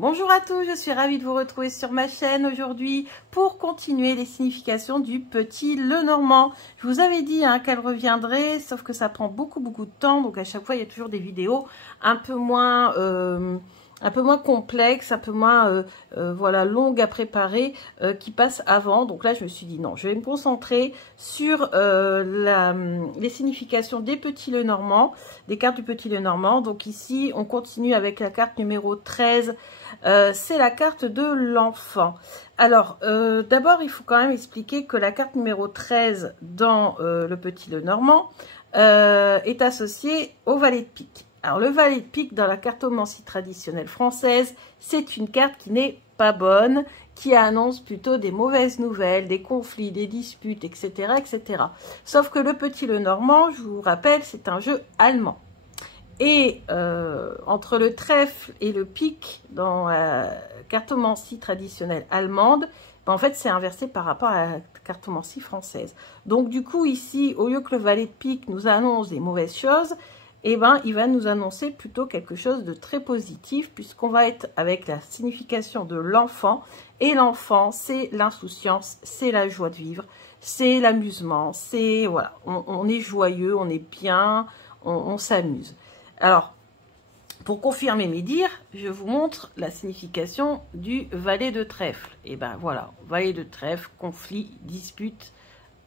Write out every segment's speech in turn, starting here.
Bonjour à tous, je suis ravie de vous retrouver sur ma chaîne aujourd'hui pour continuer les significations du petit Lenormand. Je vous avais dit qu'elle reviendrait, sauf que ça prend beaucoup de temps, donc à chaque fois il y a toujours des vidéos un peu moins complexes, un peu moins voilà, longues à préparer qui passent avant. Donc là je me suis dit non, je vais me concentrer sur les significations des petits Lenormand, des cartes du petit Lenormand. Donc ici on continue avec la carte numéro 13. C'est la carte de l'enfant. Alors, d'abord, il faut quand même expliquer que la carte numéro 13 dans le petit Lenormand est associée au valet de pique. Alors, le valet de pique dans la cartomancie traditionnelle française, c'est une carte qui n'est pas bonne, qui annonce plutôt des mauvaises nouvelles, des conflits, des disputes, etc., etc. Sauf que le petit Lenormand, je vous rappelle, c'est un jeu allemand. Et entre le trèfle et le pique dans la cartomancie traditionnelle allemande, ben en fait c'est inversé par rapport à la cartomancie française. Donc du coup ici, au lieu que le valet de pique nous annonce des mauvaises choses, eh ben, il va nous annoncer plutôt quelque chose de très positif, puisqu'on va être avec la signification de l'enfant. Et l'enfant, c'est l'insouciance, c'est la joie de vivre, c'est l'amusement, c'est voilà, on est joyeux, on est bien, on s'amuse. Alors, pour confirmer mes dires, je vous montre la signification du valet de trèfle. Et ben voilà, valet de trèfle, conflit, dispute,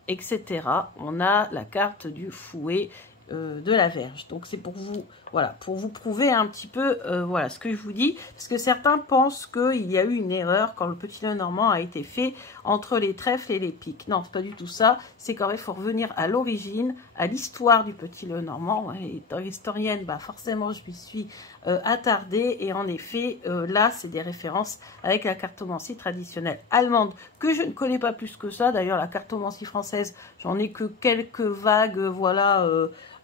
etc. On a la carte du fouet de la Vierge. Donc c'est pour vous, voilà, pour vous prouver un petit peu, voilà, ce que je vous dis, parce que certains pensent qu'il y a eu une erreur quand le petit Lenormand a été fait entre les trèfles et les piques. Non, c'est pas du tout ça. C'est quand même, il faut revenir à l'origine, à l'histoire du petit Lenormand. Ouais, étant historienne, bah forcément, je m'y suis attardée, et en effet, là, c'est des références avec la cartomancie traditionnelle allemande que je ne connais pas plus que ça. D'ailleurs, la cartomancie française, j'en ai que quelques vagues, voilà,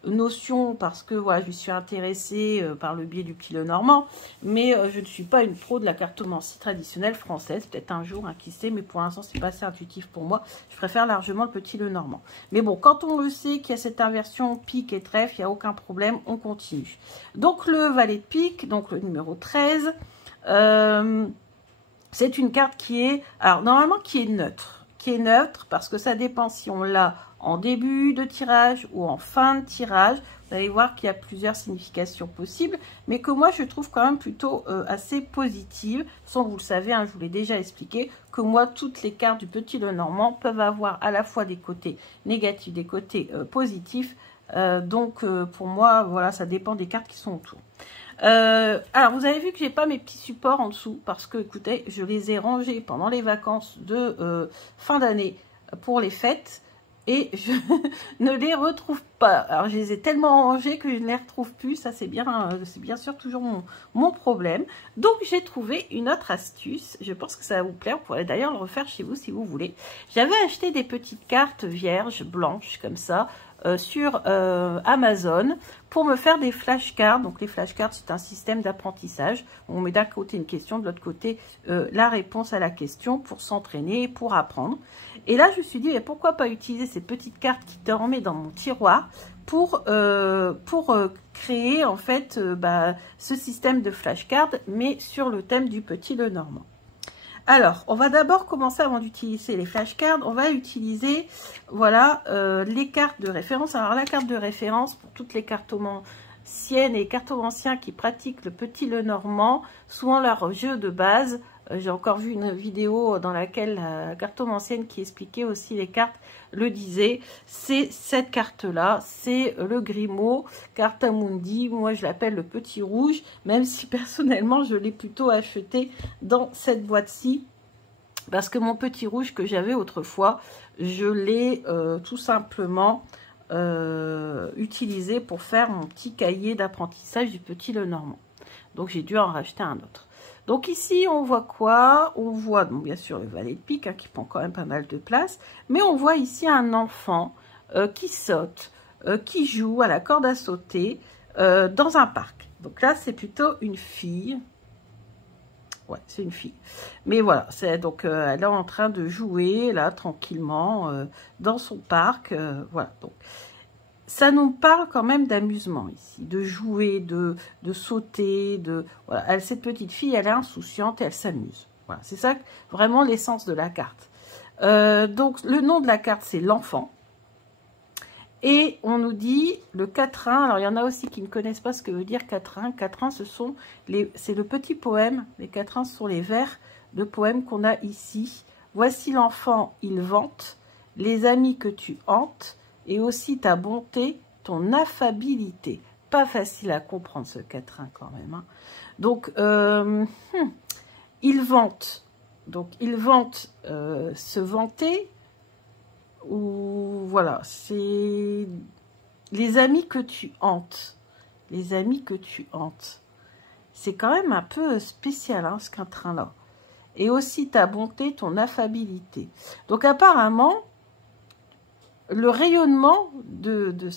notion parce que voilà, je me suis intéressée par le biais du petit Lenormand, mais je ne suis pas une pro de la cartomancie traditionnelle française. Peut-être un jour, qui sait, mais pour l'instant c'est pas assez intuitif pour moi. Je préfère largement le petit Lenormand. Mais bon, quand on le sait qu'il y a cette inversion pique et trèfle, il n'y a aucun problème, on continue. Donc le valet de pique, donc le numéro 13, c'est une carte qui est, alors normalement qui est neutre, parce que ça dépend si on l'a en début de tirage ou en fin de tirage. Vous allez voir qu'il y a plusieurs significations possibles, mais que moi je trouve quand même plutôt assez positive. Sans vous le savez, je vous l'ai déjà expliqué, que moi toutes les cartes du petit Lenormand peuvent avoir à la fois des côtés négatifs, des côtés positifs. Donc pour moi, voilà, ça dépend des cartes qui sont autour. Alors vous avez vu que j'ai pas mes petits supports en dessous, parce que écoutez, je les ai rangés pendant les vacances de fin d'année pour les fêtes, et je ne les retrouve pas. Alors je les ai tellement rangés que je ne les retrouve plus. Ça c'est bien sûr toujours mon problème. Donc j'ai trouvé une autre astuce, je pense que ça va vous plaire. Vous pourrez d'ailleurs le refaire chez vous si vous voulez. J'avais acheté des petites cartes vierges blanches comme ça sur Amazon pour me faire des flashcards. Donc les flashcards, c'est un système d'apprentissage. On met d'un côté une question, de l'autre côté la réponse à la question pour s'entraîner, pour apprendre. Et là, je me suis dit, mais pourquoi pas utiliser ces petites cartes qui dormaient dans mon tiroir pour créer en fait ce système de flashcards, mais sur le thème du petit Lenormand. Alors, on va d'abord commencer, avant d'utiliser les flashcards, on va utiliser, voilà, les cartes de référence. Alors, la carte de référence, pour toutes les cartomanciennes et cartomanciens qui pratiquent le petit Lenormand, souvent leur jeu de base, j'ai encore vu une vidéo dans laquelle la cartomancienne qui expliquait aussi les cartes le disait, c'est cette carte-là, c'est le Grimaud, Cartamundi. Moi je l'appelle le petit rouge, même si personnellement je l'ai plutôt acheté dans cette boîte-ci, parce que mon petit rouge que j'avais autrefois, je l'ai tout simplement utilisé pour faire mon petit cahier d'apprentissage du petit Lenormand. Donc j'ai dû en racheter un autre. Donc ici, on voit quoi? On voit, bon, bien sûr, le valet de pique qui prend quand même pas mal de place. Mais on voit ici un enfant qui saute, qui joue à la corde à sauter dans un parc. Donc là, c'est plutôt une fille. Ouais, c'est une fille. Mais voilà, donc elle est en train de jouer, là, tranquillement, dans son parc. Voilà, donc. ça nous parle quand même d'amusement ici, de jouer, de sauter, voilà. Cette petite fille, elle est insouciante et elle s'amuse. Voilà, c'est ça vraiment l'essence de la carte. Donc, le nom de la carte, c'est l'enfant. Et on nous dit le quatrain. Alors, il y en a aussi qui ne connaissent pas ce que veut dire quatrain. Quatrain, c'est le petit poème. Les quatrains, ce sont les vers de poèmes qu'on a ici. Voici l'enfant, il vante, les amis que tu hantes, et aussi ta bonté, ton affabilité. Pas facile à comprendre ce quatrain quand même. Hein. Donc, il vante. Donc, il vante se vanter. Ou voilà, c'est les amis que tu hantes. Les amis que tu hantes. C'est quand même un peu spécial, hein, ce quatrain-là. Et aussi ta bonté, ton affabilité. Donc apparemment, le rayonnement d'une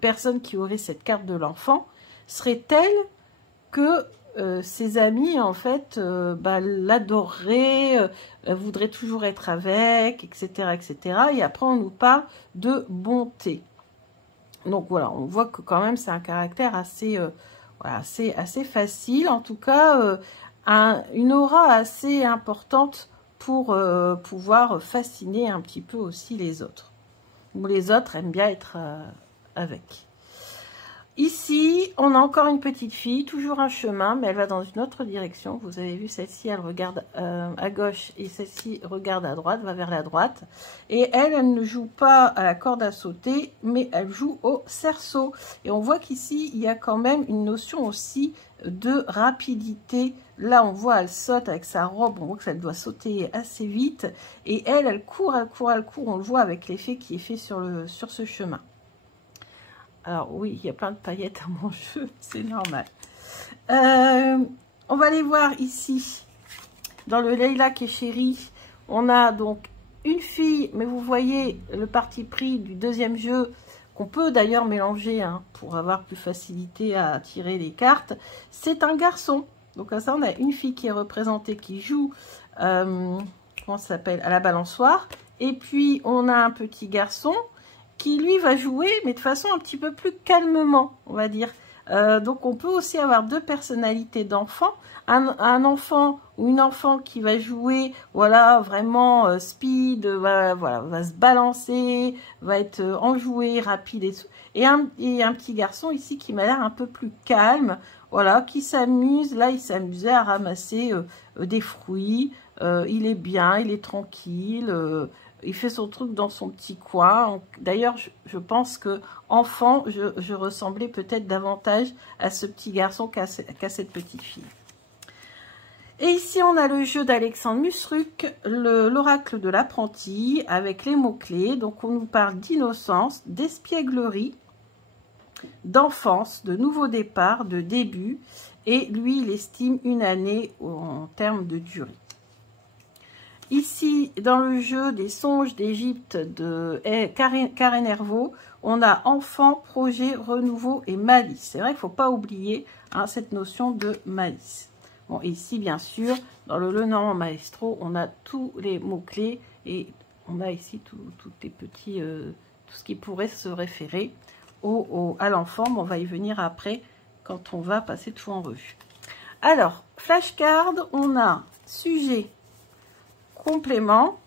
personne qui aurait cette carte de l'enfant serait tel que ses amis, en fait, l'adoreraient, voudraient toujours être avec, etc., etc. Et après, on nous parle de bonté. Donc voilà, on voit que quand même, c'est un caractère assez, voilà, assez facile. En tout cas, une aura assez importante pour pouvoir fasciner un petit peu aussi les autres. Ou les autres aiment bien être avec. Ici, on a encore une petite fille, toujours un chemin, mais elle va dans une autre direction. Vous avez vu, celle-ci, elle regarde à gauche et celle-ci regarde à droite, va vers la droite. Et elle ne joue pas à la corde à sauter, mais elle joue au cerceau. Et on voit qu'ici, il y a quand même une notion aussi de rapidité. Là, on voit, elle saute avec sa robe, on voit qu'elle doit sauter assez vite. Et elle court, elle court, elle court. On le voit avec l'effet qui est fait sur ce chemin. Alors oui, il y a plein de paillettes à mon jeu, c'est normal. On va aller voir ici, dans le Lilac et Chéri, on a donc une fille, mais vous voyez le parti pris du deuxième jeu, qu'on peut d'ailleurs mélanger hein, pour avoir plus facilité à tirer les cartes. C'est un garçon. Donc à ça, on a une fille qui est représentée, qui joue, comment ça s'appelle, à la balançoire. Et puis on a un petit garçon qui lui va jouer, mais de façon un petit peu plus calmement, on va dire. Donc on peut aussi avoir deux personnalités d'enfants. Un enfant ou une enfant qui va jouer, voilà, vraiment speed, va se balancer, va être enjoué, rapide et tout. Et un petit garçon ici qui m'a l'air un peu plus calme, voilà, qui s'amuse. Là, il s'amusait à ramasser des fruits. Il est bien, il est tranquille. Il fait son truc dans son petit coin. D'ailleurs, je pense que enfant, je ressemblais peut-être davantage à ce petit garçon qu'à cette petite fille. Et ici, on a le jeu d'Alexandre Musruc, l'oracle de l'apprenti, avec les mots-clés. Donc, on nous parle d'innocence, d'espièglerie, d'enfance, de nouveau départ, de début. Et lui, il estime une année en termes de durée. Ici, dans le jeu des songes d'Égypte de Karen Hervaux, on a enfant, projet, renouveau et malice. C'est vrai qu'il ne faut pas oublier hein, cette notion de malice. Bon, et ici, bien sûr, dans le Lenormand Maestro, on a tous les mots-clés et on a ici tous les petits, tout ce qui pourrait se référer à l'enfant. Mais on va y venir après quand on va passer tout en revue. Alors, flashcard, on a sujet, complément,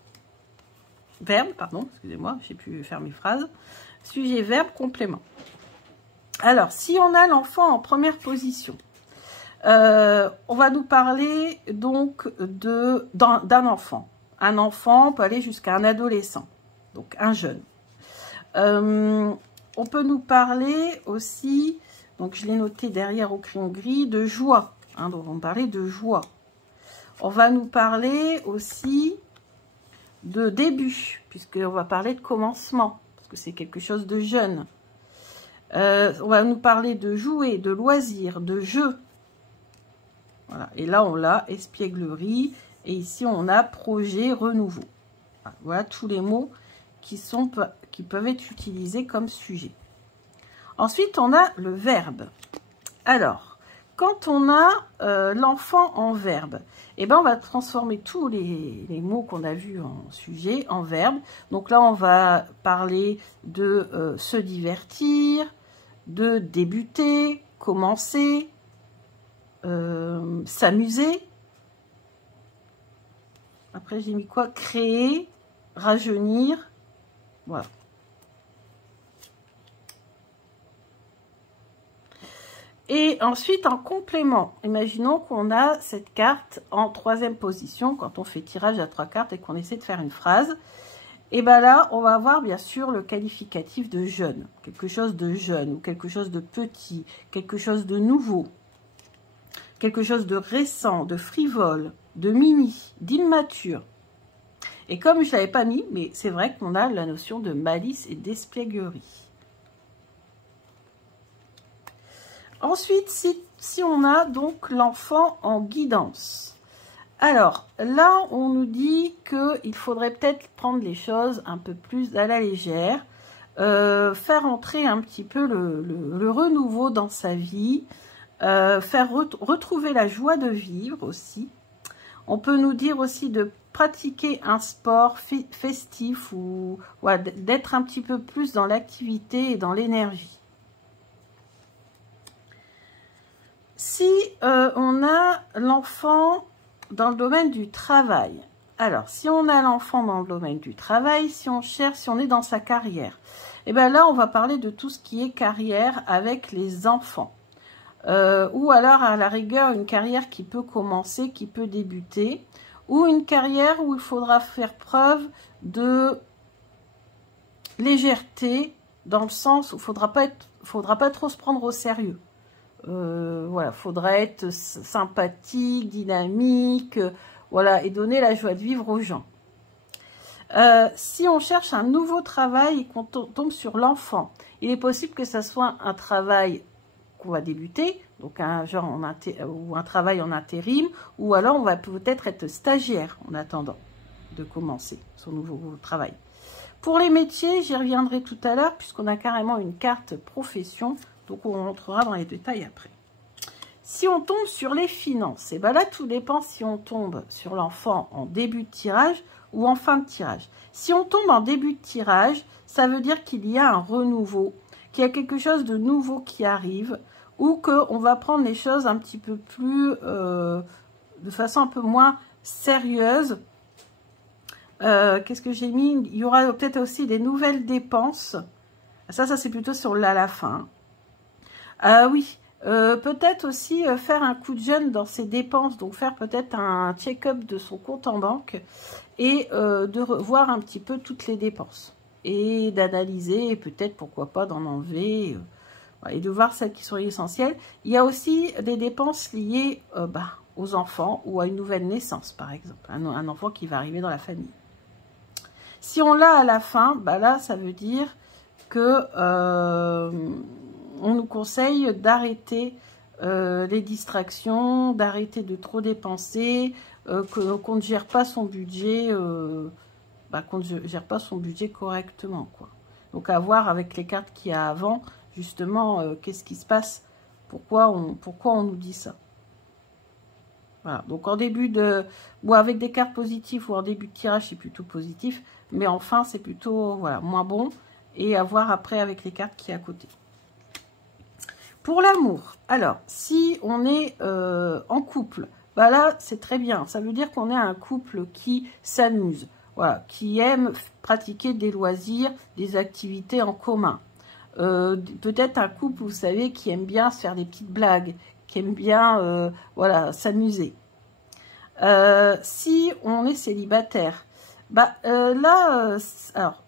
verbe, pardon, excusez-moi, j'ai pu faire mes phrases. Sujet, verbe, complément. Alors, si on a l'enfant en première position, on va nous parler donc d'un enfant. Un enfant peut aller jusqu'à un adolescent, donc un jeune. On peut nous parler aussi, donc je l'ai noté derrière au crayon gris, de joie. Hein, donc on va parler de joie. On va nous parler aussi de début, puisqu'on va parler de commencement, parce que c'est quelque chose de jeune. On va nous parler de jouer, de loisir, de jeu. Voilà. Et là, on a espièglerie, et ici, on a projet, renouveau. Voilà tous les mots qui peuvent être utilisés comme sujet. Ensuite, on a le verbe. Alors, quand on a l'enfant en verbe, eh ben, on va transformer tous les mots qu'on a vus en sujet en verbe. Donc là, on va parler de se divertir, de débuter, commencer, s'amuser. Après, j'ai mis quoi? Créer, rajeunir. Voilà. Et ensuite, en complément, imaginons qu'on a cette carte en 3e position, quand on fait tirage à 3 cartes et qu'on essaie de faire une phrase. Et bien là, on va avoir bien sûr le qualificatif de jeune, quelque chose de jeune, ou quelque chose de petit, quelque chose de nouveau, quelque chose de récent, de frivole, de mini, d'immature. Et comme je ne l'avais pas mis, mais c'est vrai qu'on a la notion de malice et d'espièglerie. Ensuite, si on a donc l'enfant en guidance. Alors, là, on nous dit qu'il faudrait peut-être prendre les choses un peu plus à la légère, faire entrer un petit peu le renouveau dans sa vie, faire retrouver la joie de vivre aussi. On peut nous dire aussi de pratiquer un sport festif ou ouais, d'être un petit peu plus dans l'activité et dans l'énergie. Si on a l'enfant dans le domaine du travail, alors si on a l'enfant dans le domaine du travail, si on cherche, si on est dans sa carrière, et bien là on va parler de tout ce qui est carrière avec les enfants. Ou alors à la rigueur une carrière qui peut commencer, qui peut débuter, ou une carrière où il faudra faire preuve de légèreté, dans le sens où il ne faudra pas trop se prendre au sérieux. Voilà, faudrait être sympathique, dynamique, voilà, et donner la joie de vivre aux gens. Si on cherche un nouveau travail et qu'on tombe sur l'enfant, il est possible que ça soit un travail qu'on va débuter, donc un travail en intérim, ou alors on va peut-être être stagiaire en attendant de commencer son nouveau travail. Pour les métiers, j'y reviendrai tout à l'heure, puisqu'on a carrément une carte profession. Donc, on rentrera dans les détails après. Si on tombe sur les finances, et bien là, tout dépend si on tombe sur l'enfant en début de tirage ou en fin de tirage. Si on tombe en début de tirage, ça veut dire qu'il y a un renouveau, qu'il y a quelque chose de nouveau qui arrive, ou qu'on va prendre les choses un petit peu plus, de façon un peu moins sérieuse. Qu'est-ce que j'ai mis? Il y aura peut-être aussi des nouvelles dépenses. Ça c'est plutôt sur la fin. Oui, peut-être aussi faire un coup de jeune dans ses dépenses, donc faire peut-être un check-up de son compte en banque et de revoir un petit peu toutes les dépenses et d'analyser, peut-être pourquoi pas d'en enlever et de voir celles qui sont essentielles. Il y a aussi des dépenses liées aux enfants ou à une nouvelle naissance, par exemple, un enfant qui va arriver dans la famille. Si on l'a à la fin, là, ça veut dire que on nous conseille d'arrêter les distractions, d'arrêter de trop dépenser, qu'on ne gère pas son budget, correctement, quoi. Donc à voir avec les cartes qu'il y a avant, justement, qu'est-ce qui se passe, pourquoi on nous dit ça. Voilà, donc en début de... ou avec des cartes positives ou en début de tirage, c'est plutôt positif, mais en fin, c'est plutôt voilà, moins bon, et à voir après avec les cartes qui est à côté. Pour l'amour, alors, si on est en couple, là, c'est très bien. Ça veut dire qu'on est un couple qui s'amuse, voilà, qui aime pratiquer des loisirs, des activités en commun. Peut-être un couple, vous savez, qui aime bien se faire des petites blagues, qui aime bien voilà, s'amuser. Si on est célibataire, alors,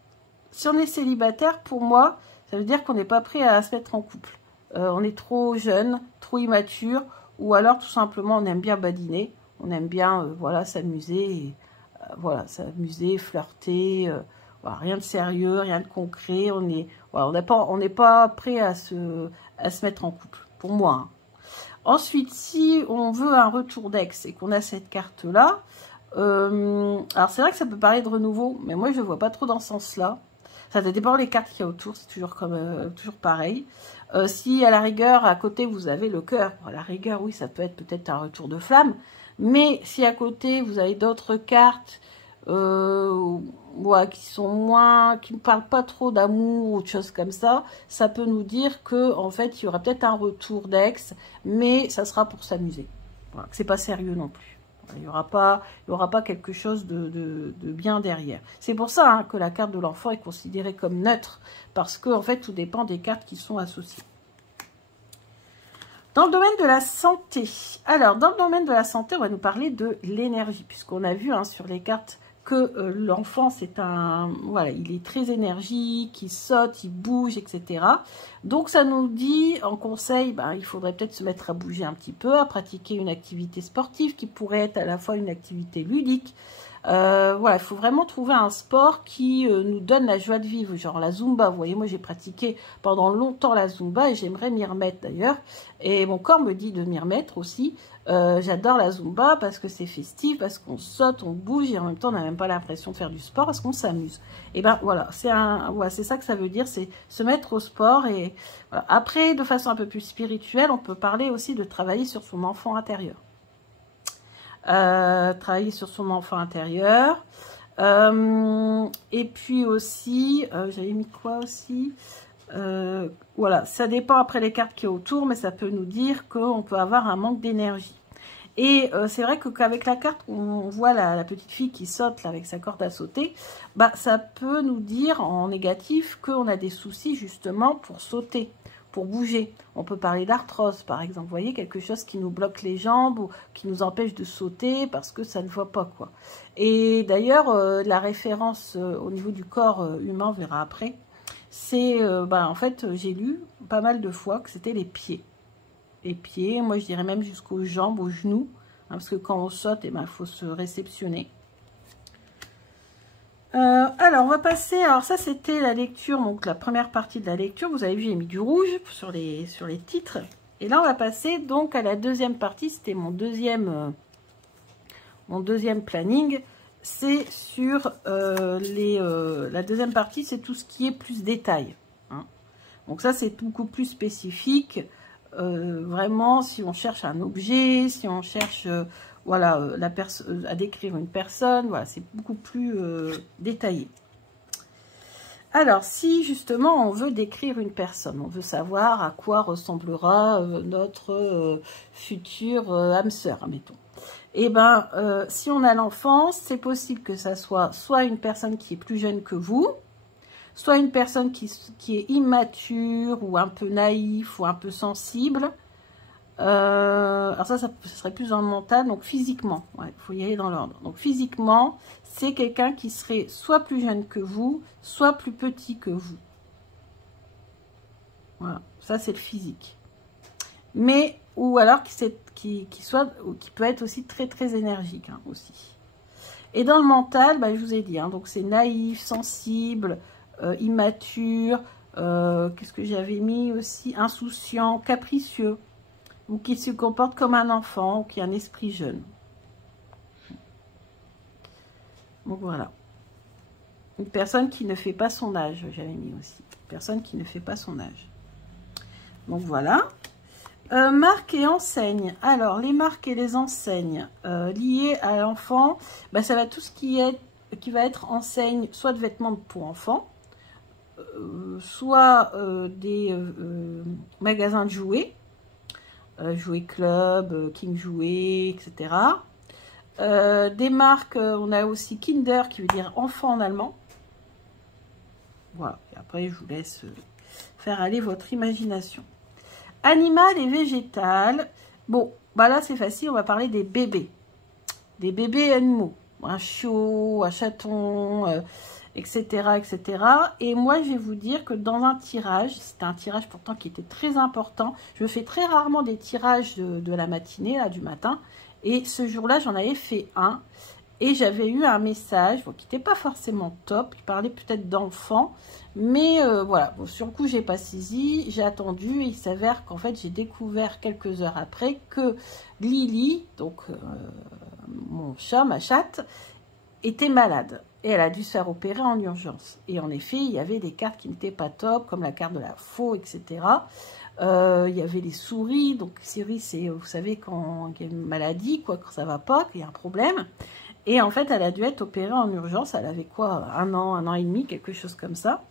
si on est célibataire, pour moi, ça veut dire qu'on n'est pas prêt à se mettre en couple. On est trop jeune, trop immature, ou alors tout simplement on aime bien badiner, on aime bien voilà, s'amuser, voilà, s'amuser, flirter, voilà, rien de sérieux, rien de concret, on n'est pas prêt à se mettre en couple, pour moi. Hein. Ensuite, si on veut un retour d'ex et qu'on a cette carte-là, alors c'est vrai que ça peut parler de renouveau, mais moi je ne vois pas trop dans ce sens-là. Ça dépend des cartes qu'il y a autour, c'est toujours pareil. Si à la rigueur, à côté, vous avez le cœur, à la rigueur, oui, ça peut être peut-être un retour de flamme. Mais si à côté, vous avez d'autres cartes ouais, qui sont moins, qui ne parlent pas trop d'amour ou de choses comme ça peut nous dire que en fait, il y aura peut-être un retour d'ex, mais ça sera pour s'amuser. Voilà, que c'est pas sérieux non plus. Il n'y aura pas quelque chose de bien derrière. C'est pour ça hein, que la carte de l'enfant est considérée comme neutre, parce que en fait, tout dépend des cartes qui sont associées. Dans le domaine de la santé, alors dans le domaine de la santé, on va nous parler de l'énergie, puisqu'on a vu hein, sur les cartes que l'enfant, c'est un, voilà, il est très énergique, il saute, il bouge, etc. Donc ça nous dit en conseil, ben, il faudrait peut-être se mettre à bouger un petit peu, à pratiquer une activité sportive qui pourrait être à la fois une activité ludique. Voilà, il faut vraiment trouver un sport qui nous donne la joie de vivre, genre la Zumba. Vous voyez, moi j'ai pratiqué pendant longtemps la Zumba et j'aimerais m'y remettre d'ailleurs. Et mon corps me dit de m'y remettre aussi. J'adore la Zumba parce que c'est festif, parce qu'on saute, on bouge et en même temps on n'a même pas l'impression de faire du sport parce qu'on s'amuse. Et ben voilà, c'est ça que ça veut dire, c'est se mettre au sport. Et voilà. Après, de façon un peu plus spirituelle, on peut parler aussi de travailler sur son enfant intérieur. Travailler sur son enfant intérieur. Et puis aussi, j'avais mis quoi aussi voilà, ça dépend après les cartes qui est autour, mais ça peut nous dire qu'on peut avoir un manque d'énergie. Et c'est vrai qu'avec la carte, on voit la petite fille qui saute là, avec sa corde à sauter, bah, ça peut nous dire en négatif qu'on a des soucis justement pour sauter, pour bouger. On peut parler d'arthrose par exemple, vous voyez, quelque chose qui nous bloque les jambes ou qui nous empêche de sauter parce que ça ne va pas quoi. Et d'ailleurs, la référence au niveau du corps humain, on verra après, c'est, bah, en fait, j'ai lu pas mal de fois que c'était les pieds. Les pieds, moi je dirais même jusqu'aux jambes, aux genoux, hein, parce que quand on saute, eh ben, faut se réceptionner. Alors, on va passer, alors ça c'était la lecture, donc la première partie de la lecture, vous avez vu, j'ai mis du rouge sur les titres. Et là, on va passer donc à la deuxième partie, c'était mon deuxième planning. C'est sur la deuxième partie, c'est tout ce qui est plus détail. Hein. Donc ça, c'est beaucoup plus spécifique. Vraiment, si on cherche un objet, si on cherche voilà, à décrire une personne, voilà, c'est beaucoup plus détaillé. Alors, si justement on veut décrire une personne, on veut savoir à quoi ressemblera notre futur âme sœur, admettons. Et ben, si on a l'enfance, c'est possible que ça soit une personne qui est plus jeune que vous, soit une personne qui est immature ou un peu naïf ou un peu sensible. Alors ça serait plus dans le mental, donc physiquement, il faut y aller dans l'ordre. Donc physiquement, c'est quelqu'un qui serait soit plus jeune que vous, soit plus petit que vous. Voilà, ça c'est le physique. Mais, ou alors qui peut être aussi très très énergique hein, aussi. Et dans le mental, bah, je vous ai dit, hein, donc c'est naïf, sensible, immature, qu'est-ce que j'avais mis aussi, insouciant, capricieux, ou qui se comporte comme un enfant, ou qui a un esprit jeune. Donc voilà. Une personne qui ne fait pas son âge, j'avais mis aussi. Une personne qui ne fait pas son âge. Donc voilà. Marques et enseignes. Alors, les marques et les enseignes liées à l'enfant, bah, ça va tout ce qui va être enseigne, soit de vêtements pour enfants, soit des magasins de jouets, Jouets Club, King Jouets, etc. Des marques, on a aussi Kinder, qui veut dire enfant en allemand. Voilà, et après je vous laisse faire aller votre imagination. Animal et végétal. Bon, bah là c'est facile, on va parler des bébés. Des bébés animaux. Un chiot, un chaton, etc., etc. Et moi, je vais vous dire que dans un tirage, c'était un tirage pourtant qui était très important. Je fais très rarement des tirages de la matinée, là, du matin. Et ce jour-là, j'en avais fait un. Et j'avais eu un message bon, qui n'était pas forcément top, qui parlait peut-être d'enfants. Mais voilà, bon, sur le coup, j'ai pas saisi, j'ai attendu. Et il s'avère qu'en fait, j'ai découvert quelques heures après que Lily, donc mon chat, ma chatte, était malade. Et elle a dû se faire opérer en urgence. Et en effet, il y avait des cartes qui n'étaient pas top, comme la carte de la faux, etc. Il y avait les souris. Donc, souris, c'est, vous savez, quand il y a une maladie, quoi, quand ça va pas, qu'il y a un problème. Et en fait, elle a dû être opérée en urgence. Elle avait quoi, un an et demi, quelque chose comme ça.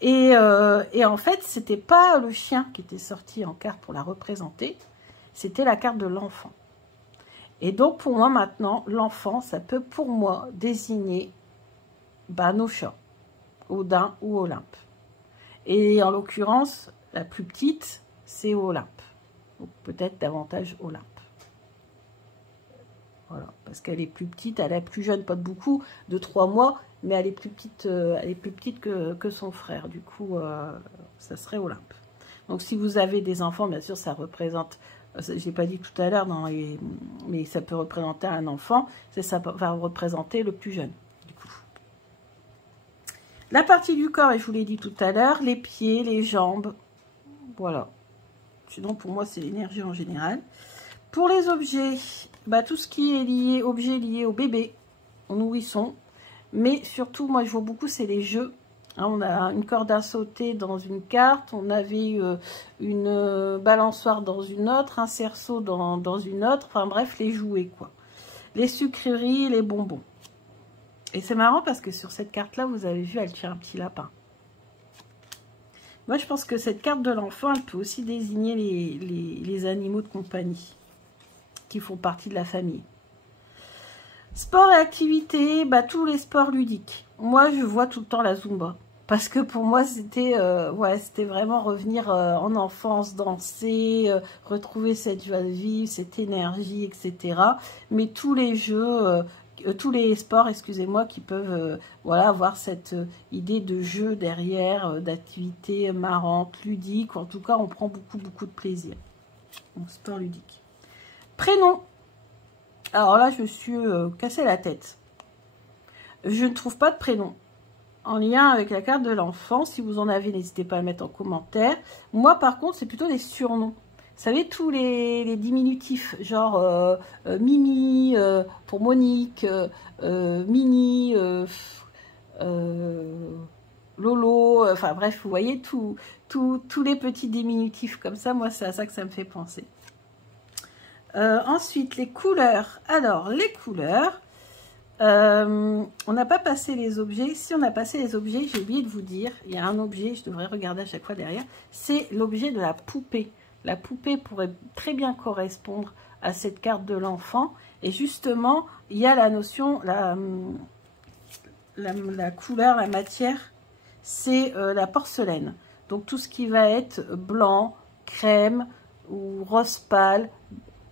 Et en fait, c'était pas le chien qui était sorti en carte pour la représenter. C'était la carte de l'enfant. Et donc, pour moi, maintenant, l'enfant, ça peut, pour moi, désigner nos chats, Odin ou Olympe. Et en l'occurrence, la plus petite, c'est Olympe. Donc, peut-être davantage Olympe. Voilà, parce qu'elle est plus petite, elle est plus jeune, pas de beaucoup, de 3 mois, mais elle est plus petite que son frère. Du coup, ça serait Olympe. Donc, si vous avez des enfants, bien sûr, ça représente... J'ai pas dit tout à l'heure, mais ça peut représenter un enfant. Ça va représenter le plus jeune, du coup. La partie du corps, et je vous l'ai dit tout à l'heure, les pieds, les jambes. Voilà. Sinon, pour moi, c'est l'énergie en général. Pour les objets, tout ce qui est lié, objets liés au bébé, au nourrisson. Mais surtout, moi, je vois beaucoup, c'est les jeux. On a une corde à sauter dans une carte, on avait une balançoire dans une autre, un cerceau dans une autre, enfin bref, les jouets, quoi. Les sucreries, les bonbons. Et c'est marrant parce que sur cette carte-là, vous avez vu, elle tient un petit lapin. Moi, je pense que cette carte de l'enfant, elle peut aussi désigner les animaux de compagnie qui font partie de la famille. Sport et activité, tous les sports ludiques. Moi, je vois tout le temps la Zumba. Parce que pour moi, c'était c'était vraiment revenir en enfance, danser, retrouver cette joie de vivre, cette énergie, etc. Mais tous les jeux, tous les sports, excusez-moi, qui peuvent avoir cette idée de jeu derrière, d'activité marrante, ludique. En tout cas, on prend beaucoup de plaisir. Donc, sport ludique. Prénom. Alors là, je me suis cassé la tête. Je ne trouve pas de prénom en lien avec la carte de l'enfant. Si vous en avez, n'hésitez pas à le mettre en commentaire. Moi, par contre, c'est plutôt des surnoms. Vous savez, tous les diminutifs, genre Mimi, pour Monique, Mini, Lolo, enfin bref, vous voyez, tous les petits diminutifs comme ça, moi, c'est à ça que ça me fait penser. Ensuite, les couleurs. Alors, les couleurs... on n'a pas passé les objets. Si on a passé les objets, j'ai oublié de vous dire, il y a un objet, je devrais regarder à chaque fois derrière, c'est l'objet de la poupée. La poupée pourrait très bien correspondre à cette carte de l'enfant. Et justement, il y a la notion, la couleur, la matière, c'est la porcelaine. Donc tout ce qui va être blanc, crème ou rose pâle.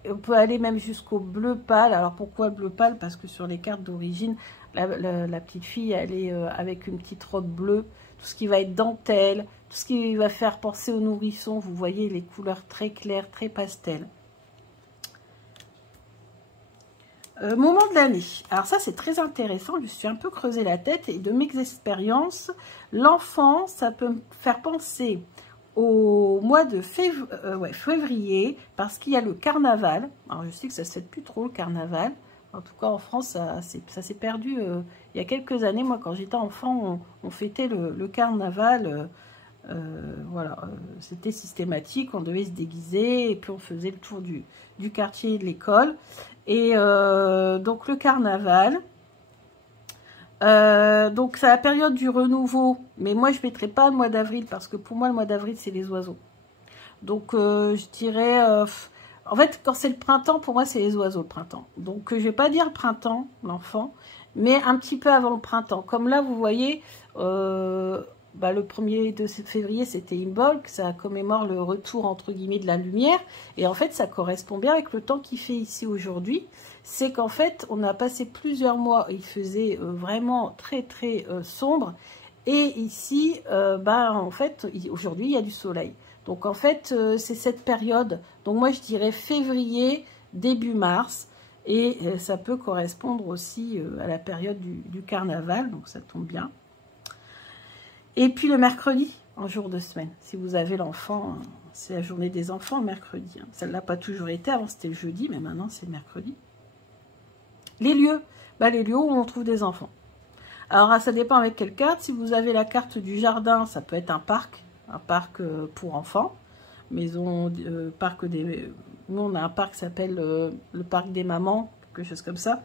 On peut aller même jusqu'au bleu pâle. Alors pourquoi bleu pâle? Parce que sur les cartes d'origine, la petite fille, elle est avec une petite robe bleue. Tout ce qui va être dentelle, tout ce qui va faire penser au nourrisson. Vous voyez les couleurs très claires, très pastel. Moment de l'année. Alors ça, c'est très intéressant. Je me suis un peu creusé la tête. Et de mes expériences, l'enfant, ça peut me faire penser... au mois de février, parce qu'il y a le carnaval. Alors, je sais que ça ne se fait plus trop, le carnaval. En tout cas, en France, ça s'est perdu. Il y a quelques années, moi, quand j'étais enfant, on fêtait le carnaval. C'était systématique. On devait se déguiser et puis on faisait le tour du quartier et de l'école. Et donc, le carnaval... donc c'est la période du renouveau, mais moi je ne mettrai pas le mois d'avril parce que pour moi le mois d'avril c'est les oiseaux. Donc je dirais, en fait quand c'est le printemps, pour moi c'est les oiseaux le printemps. Donc je ne vais pas dire le printemps, l'enfant, mais un petit peu avant le printemps. Comme là vous voyez, le 1er de février c'était Imbolc, ça commémore le retour entre guillemets de la lumière. Et en fait ça correspond bien avec le temps qu'il fait ici aujourd'hui. C'est qu'en fait, on a passé plusieurs mois, il faisait vraiment très sombre. Et ici, en fait, aujourd'hui, il y a du soleil. Donc en fait, c'est cette période. Donc moi, je dirais février, début mars. Et ça peut correspondre aussi à la période du carnaval. Donc ça tombe bien. Et puis le mercredi, en jour de semaine. Si vous avez l'enfant, c'est la journée des enfants, le mercredi. Ça ne l'a pas toujours été. Avant, c'était le jeudi, mais maintenant, c'est le mercredi. Les lieux, les lieux où on trouve des enfants. Alors, ça dépend avec quelle carte. Si vous avez la carte du jardin, ça peut être un parc pour enfants. maison, parc des... Nous, on a un parc qui s'appelle le parc des mamans, quelque chose comme ça,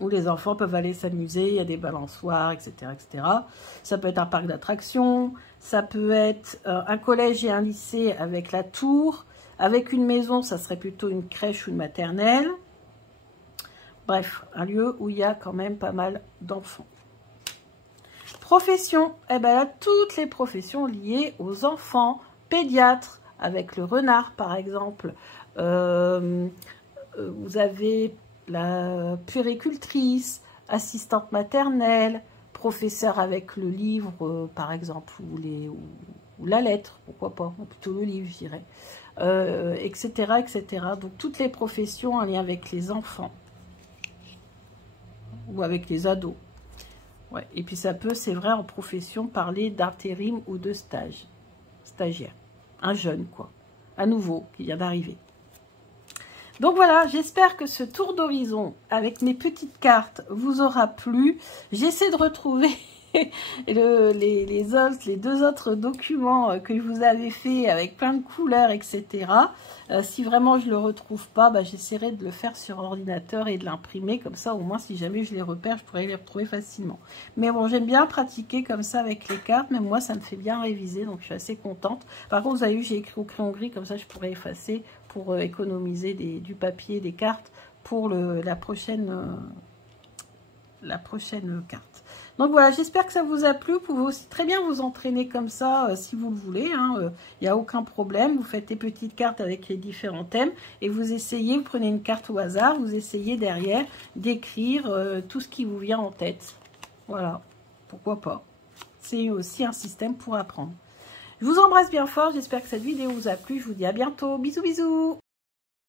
où les enfants peuvent aller s'amuser, il y a des balançoires, etc., etc. Ça peut être un parc d'attractions, ça peut être un collège et un lycée avec la tour, avec une maison, ça serait plutôt une crèche ou une maternelle. Bref, un lieu où il y a quand même pas mal d'enfants. Profession, eh ben là, toutes les professions liées aux enfants, pédiatres, avec le renard par exemple. Vous avez la puéricultrice, assistante maternelle, professeur avec le livre par exemple, ou la lettre, pourquoi pas, ou plutôt le livre je dirais, etc., etc. Donc toutes les professions en lien avec les enfants ou avec les ados. Ouais. Et puis ça peut, c'est vrai, en profession, parler d'intérim ou de stage. Stagiaire. Un jeune, quoi. Un nouveau qui vient d'arriver. Donc voilà, j'espère que ce tour d'horizon avec mes petites cartes vous aura plu. J'essaie de retrouver les deux autres documents que je vous avais fait avec plein de couleurs, etc. Si vraiment je ne le retrouve pas, bah, j'essaierai de le faire sur ordinateur et de l'imprimer. Comme ça, au moins, si jamais je les repère, je pourrais les retrouver facilement. Mais bon, j'aime bien pratiquer comme ça avec les cartes. Même moi, ça me fait bien réviser, donc je suis assez contente. Par contre, vous avez vu, j'ai écrit au crayon gris, comme ça, je pourrais effacer pour économiser du papier, des cartes pour la prochaine carte. Donc voilà, j'espère que ça vous a plu. Vous pouvez aussi très bien vous entraîner comme ça si vous le voulez. Il n'y a aucun problème. Vous faites des petites cartes avec les différents thèmes et vous essayez, vous prenez une carte au hasard, vous essayez derrière d'écrire tout ce qui vous vient en tête. Voilà, pourquoi pas. C'est aussi un système pour apprendre. Je vous embrasse bien fort. J'espère que cette vidéo vous a plu. Je vous dis à bientôt. Bisous, bisous.